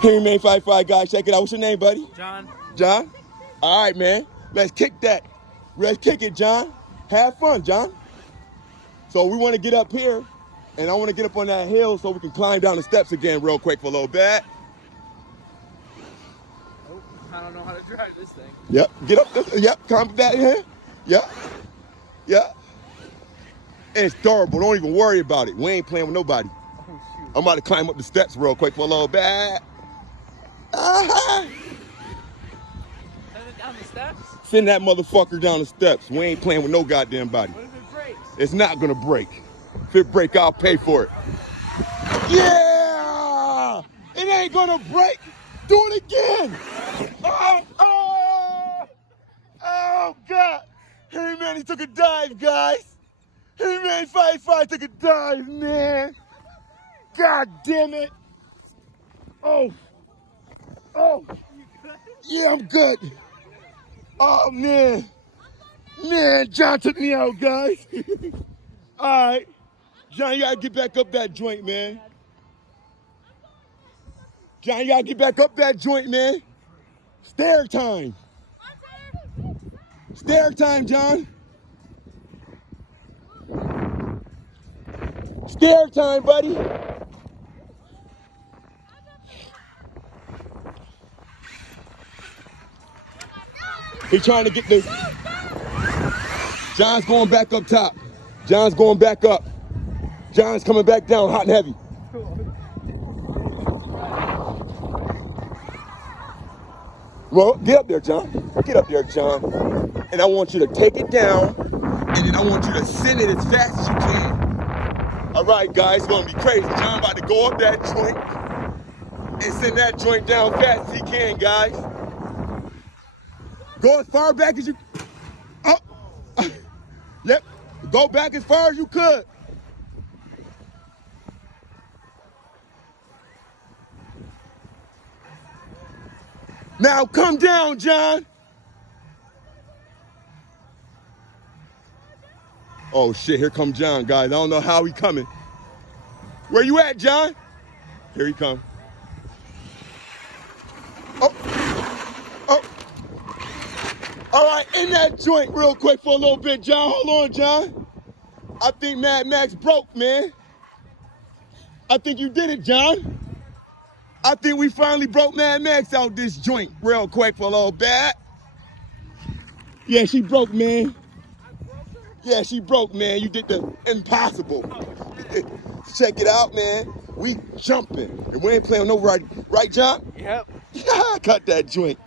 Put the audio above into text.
Hey, man, Fight guys, check it out. What's your name, buddy? John. John? All right, man. Let's kick that. Let's kick it, John. Have fun, John. So we want to get up here, and I want to get up on that hill so we can climb down the steps again real quick for a little bit. Oh, I don't know how to drive this thing. Yep, get up. Yep, climb that here. Yep, yep. It's durable. Don't even worry about it. We ain't playing with nobody. Oh, shoot. I'm about to climb up the steps real quick for a little bit. Uh-huh. Send it down the steps? Send that motherfucker down the steps. We ain't playing with no goddamn body. What if it breaks? It's not gonna break. If it break, I'll pay for it. Yeah! It ain't gonna break. Do it again. Oh God. Hey man, he took a dive, guys. Hey man, Fight took a dive, man. God damn it. Oh. Yeah, I'm good. Oh man. Man, John took me out, guys. All right. John, you gotta get back up that joint, man. John, you gotta get back up that joint, man. Stair time. Stair time, John. Stair time, buddy. He's trying to get the... John's going back up top. John's going back up. John's coming back down hot and heavy. Well, get up there, John. Get up there, John. And I want you to take it down, and then I want you to send it as fast as you can. All right, guys, it's gonna be crazy. John about to go up that joint and send that joint down fast as he can, guys. Go as far back as you... Oh. Yep, go back as far as you could. Now come down, John. Oh shit, here come John, guys. I don't know how he coming. Where you at, John? Here he come. Oh. All right, in that joint real quick for a little bit, John. Hold on, John. I think Mad Max broke, man. I think you did it, John. I think we finally broke Mad Max out this joint real quick for a little bit. Yeah, she broke, man. Yeah, she broke, man. You did the impossible. Check it out, man. We jumping. And we ain't playing with no right, John? Yep. Cut that joint.